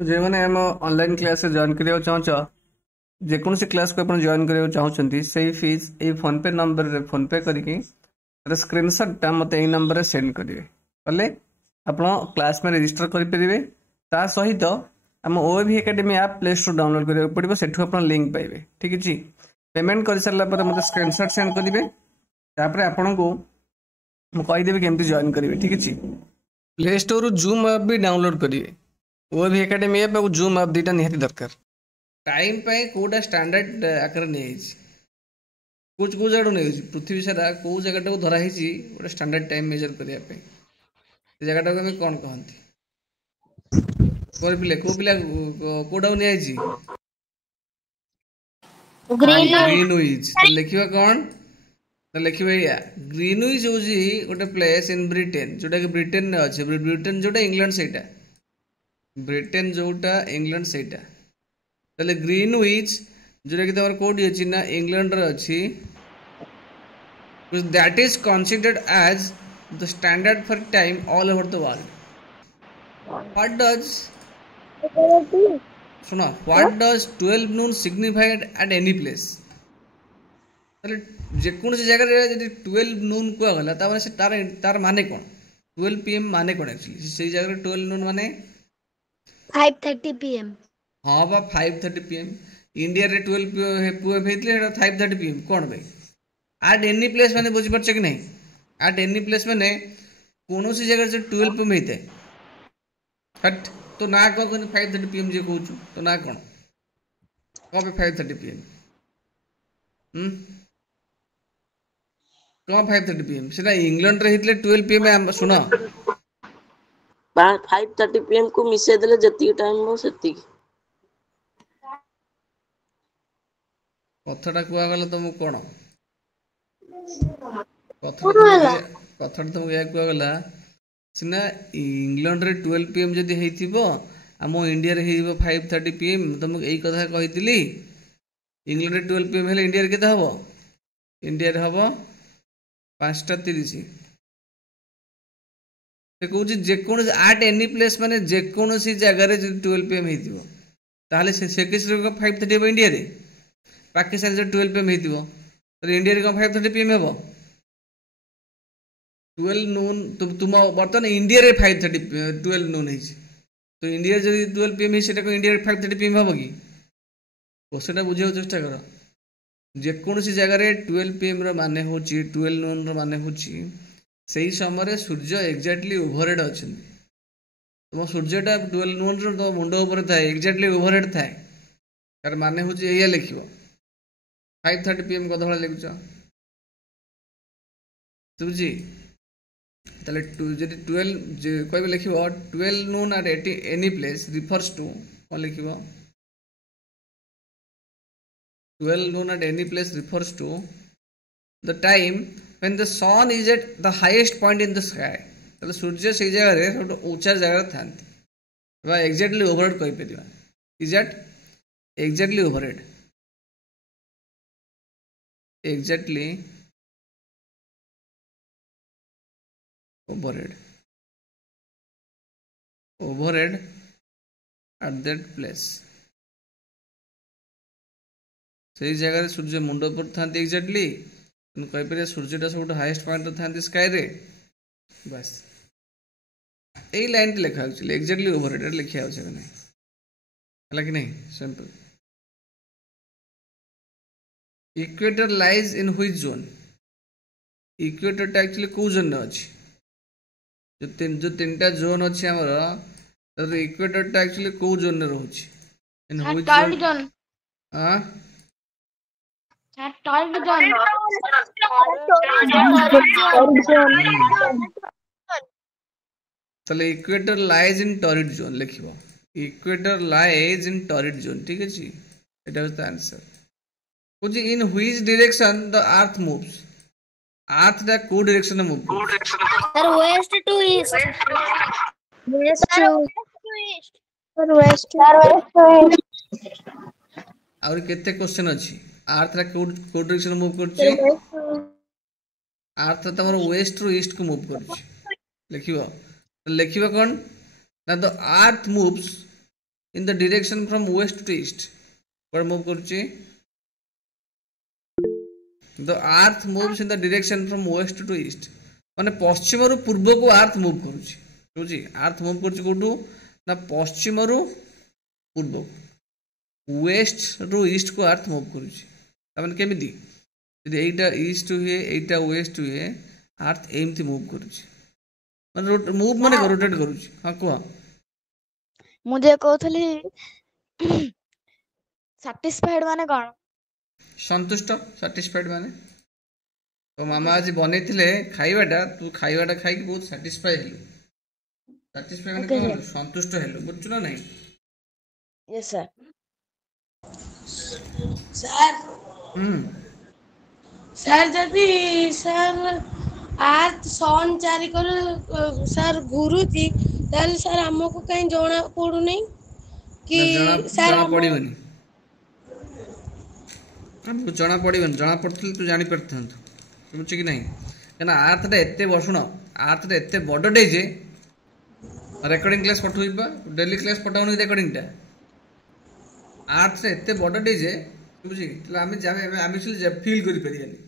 जो मैंने आम ऑनलाइन क्लास जॉइन करा चाह जेकोसी क्लास को जॉइन करा चाहते से फीस ये फोन पे नंबर रे फोन पे करके स्क्रीनशॉट मत यही नंबर रे सेंड करेंगे कले आप क्लास में रजिस्टर करेंगे ता सहित आम OAV academy app play store download करा पड़ो से लिंक पाइबे ठीक है पेमेंट कर सारा मतलब स्क्रीनशॉट सेंड करेंगे तापर आपन को कहीदेवी केमती जॉइन करेंगे ठीक है प्ले स्टोर जूम ऐप भी डाउनलोड करेंगे ओएवी एकेडमी ऐप और जूम ऐप दुईटा निहाती दरकार टाइम पे कोटा स्टैंडर्ड आकार नहीं कुछ कुछ आड़ नहीं पृथ्वी सारा कौ जगह धराई गोटे स्टैंडर्ड टाइम मेजर करने जगह को कौन कहती पिले को पिला कोटा नहीं ग्रीन विच तो लिखा कौन तो लिखा या ग्रीन विच हूँ गोटे प्लेस इन ब्रिटेन जोटा कि ब्रिटेन अच्छे ब्रिटेन जोटा इंग्लैंड से ब्रिटेन जोटा इंग्लैंड से ताले ग्रीन विच जोटा कि तमर कोडी अछि ना इंग्लैंड रे अछि that is considered as the standard for time all over the world what does सुना what does 12 noon signified at any place ताले जे कोन से जगह रे यदि 12 नून को गला त से तार तार माने कोन 12 पीएम माने कोन एक्चुअली से जगह 12 नून माने 5:30 पीएम हाँ बा 5:30 पीएम इंडिया रे 12 पीएम हेतले 5:30 पीएम कोन भाई एट एनी प्लेस माने बुझी परछ कि नहीं एट एनी प्लेस माने कोनो सी जगह से 12 पीएम हेते हट तो ना को 5:30 पीएम जे कहू तो ना कोन कबे 5:30 पीएम कौन 5:30 पीएम सेटा इंग्लैंड रे हेतले 12 पीएम सुनो 5:30 पीएम को मिसे देले जति टाइम हो सेति कथटा कुआ गला तुम कोन कथटा तुम या कुआ गला सिना इंग्लैंड रे 12 पीएम जदी हेतिबो आम इंडिया रे हेइबो 5:30 पीएम तुम एई कथा कहितली इंग्लैंड रे 12 पीएम हेले इंडिया रे केता हबो इंडिया रे हबो 5:30 से कहूँ जेकोन एट एनी प्लेस माने जेकोन सी जगह रे 12 पीएम हेतिबो ताले से किस 5:30 हेबो इंडिया रे पाकिस्तान जो 12 पीएम हेतिबो तो इंडिया रे 5:30 पीएम हेबो 12 नून तुम बर्तन इंडिया रे 5:30 12 नून है तो इंडिया जो 12 पीएम है सेटा को इंडिया रे 5:30 पीएम हेबो कि क्वेश्चनटा बुझियो चेष्टा करो जेकोन सी जगह रे 12 पीएम रो माने होची 12 नून रो माने होची सही समय सूर्य एक्जाक्टली ओवरहेड अच्छा तुम सूर्यटा 12 नून रो तो मुंड ऊपर थाए एक्जाक्टली ओवरहेड थाए तार माने होची एया लिखिबो 5:30 पीएम कदला लिखुछ तुझी ताले जदि 12 कहबे लिखिबो 12 noon at any place refers to कोन लिखिबो 12 noon at any place refers to the time when the sun is at the highest point in the sky तले सूर्य से जगह रे सब ऊंचा जगह थांती बा एग्जैक्टली ओवरहेड कहि परिबा is at exactly overhead exactly overhead overhead at that place से जगह सूर्य मुंड पर था एक्जाक्टली कहीपर सूर्यटा सब हाईएस्ट पॉइंट था स्काई रे बस यही लाइन लिखा एक्जाक्टली ओवरहेड लिखा है कि नहीं simple equator lies in which zone equator टा एक्चुअली को जोन अच्छी जो तीन टा जोन अच्छी आमर इक्वेटर टा एक्चुअली को जोन रोची इन व्हिच जोन हां ताले equator lies in torrid zone लिखिबो equator lies in torrid zone ठीक अछि एटा इज द आंसर कुछ in which direction the earth moves earth दा को डायरेक्शन में move sir west to east west to east sir west to east और केते क्वेश्चन अछि अर्थ रा को डायरेक्शन मूव करछि अर्थ तमर वेस्ट रु ईस्ट को मूव करछि लिखिबो लिखिबो कोन ना the earth moves in the direction from west to east कोड मूव करूची the earth moves in the direction from west to east माने पश्चिम रु पूर्व को अर्थ मूव करूची बुझी अर्थ मूव करूची कोडू ना पश्चिम रु पूर्व वेस्ट रु ईस्ट को अर्थ मूव करूची तमन केमिति यदि एटा ईस्ट हुए एटा वेस्ट हुए अर्थ एमती मूव करूची माने मूव माने रोटेट करूची हां को मुझे कहथली सैटिस्फाइड माने कोन संतुष्ट सैटिस्फाइड माने तो मामा आज बने थिले खाइबाटा तू खाइबाटा खाइ कि बहुत सैटिस्फाई हेलु सैटिस्फाई माने Okay, कोन संतुष्ट हेलु बुझछु ना नहीं यस सर सर सर जदि सर आज सन चारि कर सर घुरुची ताले सर हमको कहीं जणा पड़ू नहीं कि जना सर जना पड़िबनी हमको जना पड़िबनी जना पड़थिल तू जानि परथंत बुझछ कि नहीं केना आर्थ रे एते बसुण आर्थ रे एते बडडे जे रेकॉर्डिंग क्लास पठोइबा डेली क्लास पठाउनी रेकॉर्डिंग टा आर्थ रे एते बडडे जे बुझी तला आमे जामे आमे फील करि परियानी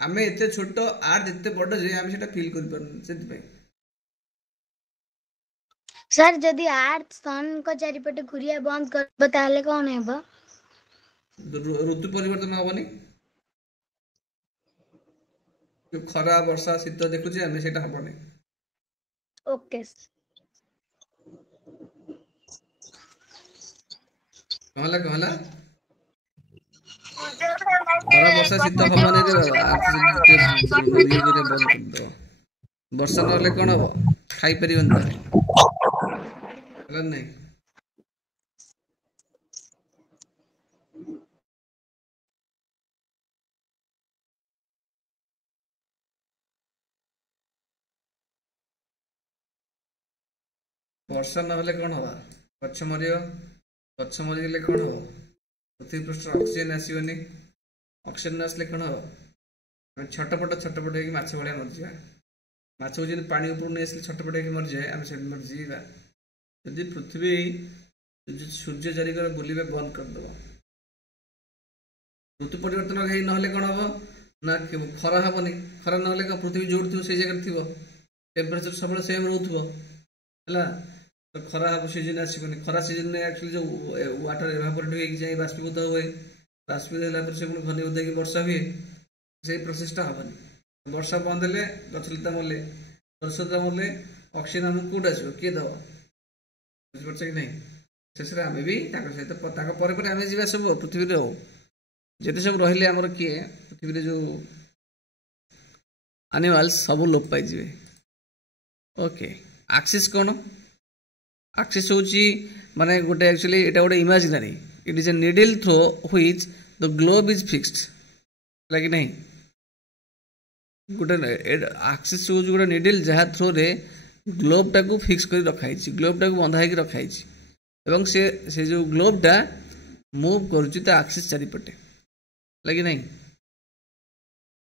आमे एते छोट आर्थ एते बड जे आमे सेटा फील करि परन सेति पई सर जदि अर्थ सन को चारिपटे घुरिया बंद करबो ताले कोन हेबो ऋतु परिवर्तन हबनी जो खरा वर्षा शीत देखुचे आमे सेटा हबनी ओके कहला खरा वर्षा शीत हबनी रे बाबा ये करे बंद कर दो वर्षा नले कोन हबो खाइ परिबन हला नहीं वर्षा नहले कौन हवा गछ मरियो गछ मरिगले कौन हो पृथ्वी पृष्ठ ऑक्सीजन आसीबनी ऑक्सीजन न आसले कौन हो छटपट होगी माछ भलिया मरजिबा माछ हो जदि पानी ऊपर नहीं आसले छटपट होगी मर जाए आम से मरजिबा यदि पृथ्वी सूर्य चारिकर बुलिबे बंद कर दबो ऋतु परिवर्तन हेई नहले कौन हबो ना खरा हबनी खरा नहले का पृथ्वी जोड़ थिबो से जगह थिबो टेम्परेचर सब सेम रहउथबो हला तो खरा सीजन आसनी खरा सीजन में एक्चुअली जो वाटर एवापोरेट हो जाए बाष्पीभूत हुए बाष्पीभूत होला पर से पुणी घनीभूत होगी वर्षा हुए से प्रोसेसटा हेनी वर्षा बंद हेले गछलता मले गछलता मले ऑक्सीजन हमको कोड आसो किए दब बुझिपारछ कि नहीं शेष आम भी सहित आम जा सब पृथ्वी रे हो जिते सब रहिले आमर किए पृथ्वी जो एनिमल्स सब लोप पाई ओके एक्सिस कौन एक्सिस होची माने गोटे एक्चुअली एटा गोटे imaginary it is a needle through which the globe is fixed like नहीं गोटे एक्सिस हो गोटे नीडल जहाँ थ्रो रे ग्लोब टाको फिक्स कर रखाई ग्लोब टाको बंधा होकर रखाई एवं से जो ग्लोब टा मूव करुच्ची ता एक्सिस चारिपटे लगे नहीं